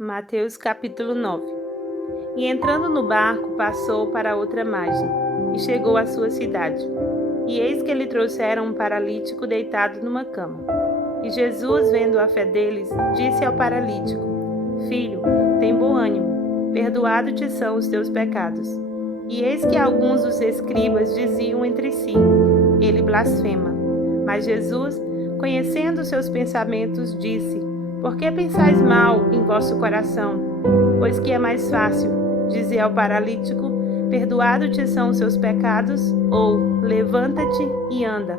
Mateus capítulo 9. E entrando no barco, passou para outra margem, e chegou à sua cidade. E eis que lhe trouxeram um paralítico deitado numa cama. E Jesus, vendo a fé deles, disse ao paralítico: Filho, tem bom ânimo, perdoado te são os teus pecados. E eis que alguns dos escribas diziam entre si: Ele blasfema. Mas Jesus, conhecendo seus pensamentos, disse: Por que pensais mal em vosso coração? Pois que é mais fácil dizer ao paralítico: Perdoado te são os seus pecados, ou levanta-te e anda.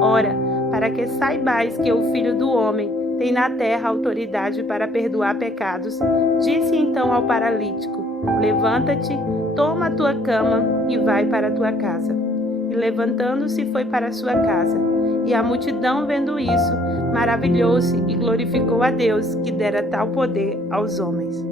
Ora, para que saibais que o Filho do Homem tem na terra autoridade para perdoar pecados, disse então ao paralítico: Levanta-te, toma a tua cama e vai para a tua casa. E levantando-se foi para a sua casa. E a multidão, vendo isso, maravilhou-se e glorificou a Deus, que dera tal poder aos homens.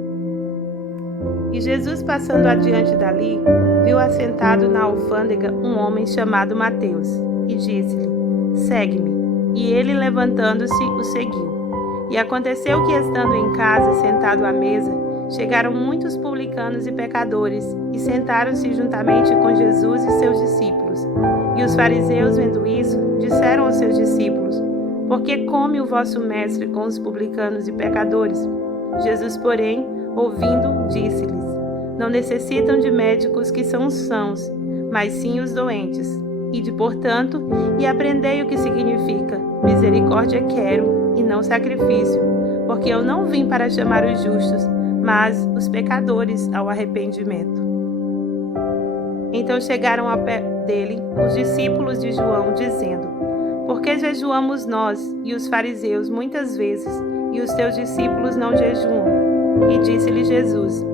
E Jesus, passando adiante dali, viu assentado na alfândega um homem chamado Mateus, e disse-lhe: Segue-me. E ele, levantando-se, o seguiu. E aconteceu que, estando em casa, sentado à mesa, chegaram muitos publicanos e pecadores, e sentaram-se juntamente com Jesus e seus discípulos. E os fariseus, vendo isso, disseram aos seus discípulos: Por que come o vosso mestre com os publicanos e pecadores? Jesus, porém, ouvindo, disse-lhes: Não necessitam de médicos que são sãos, mas sim os doentes. Ide, portanto, e aprendei o que significa: misericórdia quero, e não sacrifício, porque eu não vim para chamar os justos, mas os pecadores ao arrependimento. Então chegaram ao pé dele os discípulos de João, dizendo: Por que jejuamos nós e os fariseus muitas vezes, e os teus discípulos não jejuam? E disse-lhe Jesus: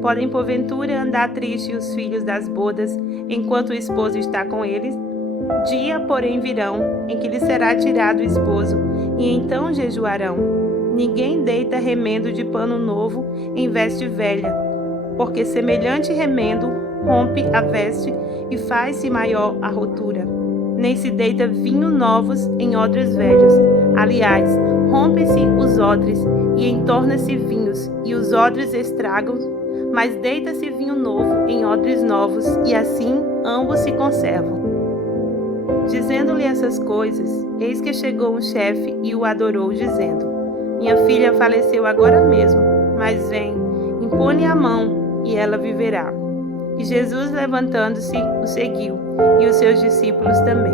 Podem porventura andar tristes os filhos das bodas, enquanto o esposo está com eles? Dia, porém, virão, em que lhes será tirado o esposo, e então jejuarão. Ninguém deita remendo de pano novo em veste velha, porque semelhante remendo rompe a veste e faz-se maior a rotura. Nem se deita vinho novos em odres velhos. Aliás, rompe-se os odres e entorna-se vinhos, e os odres estragam, mas deita-se vinho novo em odres novos, e assim ambos se conservam. Dizendo-lhe essas coisas, eis que chegou um chefe e o adorou, dizendo: Minha filha faleceu agora mesmo, mas vem, impõe-lhe a mão, e ela viverá. E Jesus, levantando-se, o seguiu, e os seus discípulos também.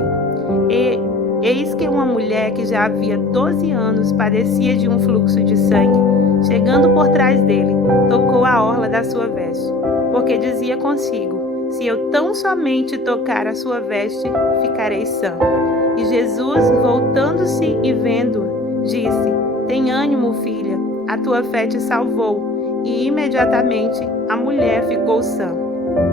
E eis que uma mulher que já havia 12 anos padecia de um fluxo de sangue, chegando por trás dele, tocou a orla da sua veste, porque dizia consigo: Se eu tão somente tocar a sua veste, ficarei sã. E Jesus, voltando-se e vendo, disse: Tem ânimo, filha, a tua fé te salvou. E imediatamente a mulher ficou sã.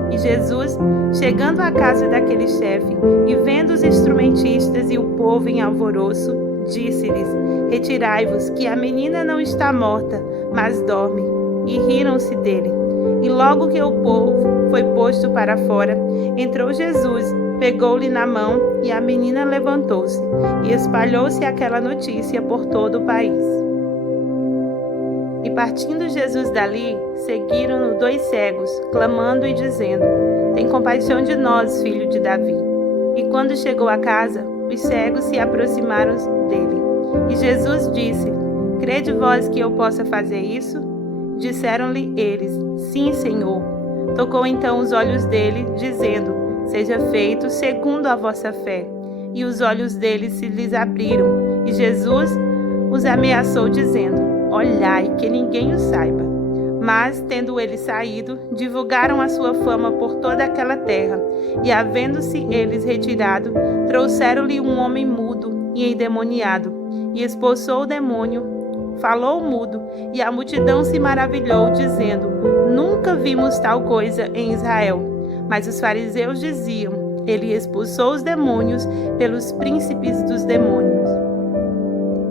E Jesus, chegando à casa daquele chefe, e vendo os instrumentistas e o povo em alvoroço, disse-lhes: Retirai-vos, que a menina não está morta, mas dorme. E riram-se dele. E logo que o povo foi posto para fora, entrou Jesus, pegou-lhe na mão, e a menina levantou-se, e espalhou-se aquela notícia por todo o país. E partindo Jesus dali, seguiram-no 2 cegos, clamando e dizendo: Tem compaixão de nós, filho de Davi. E quando chegou a casa, os cegos se aproximaram dele. E Jesus disse: Crede vós que eu possa fazer isso? Disseram-lhe eles: Sim, Senhor. Tocou então os olhos dele, dizendo: Seja feito segundo a vossa fé. E os olhos deles se lhes abriram. E Jesus os ameaçou, dizendo: Olhai, que ninguém o saiba. Mas, tendo eles saído, divulgaram a sua fama por toda aquela terra. E, havendo-se eles retirado, trouxeram-lhe um homem mudo e endemoniado. E expulsou o demônio, falou mudo, e a multidão se maravilhou, dizendo: Nunca vimos tal coisa em Israel. Mas os fariseus diziam: Ele expulsou os demônios pelos príncipes dos demônios.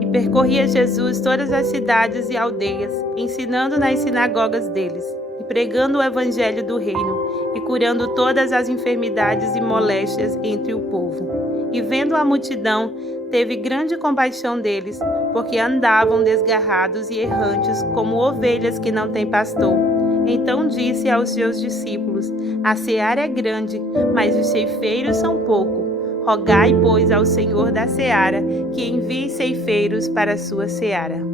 E percorria Jesus todas as cidades e aldeias, ensinando nas sinagogas deles, e pregando o evangelho do reino, e curando todas as enfermidades e moléstias entre o povo. E vendo a multidão, teve grande compaixão deles, porque andavam desgarrados e errantes como ovelhas que não têm pastor. Então disse aos seus discípulos: A seara é grande, mas os ceifeiros são poucos. Rogai, pois, ao Senhor da seara que envie ceifeiros para a sua seara.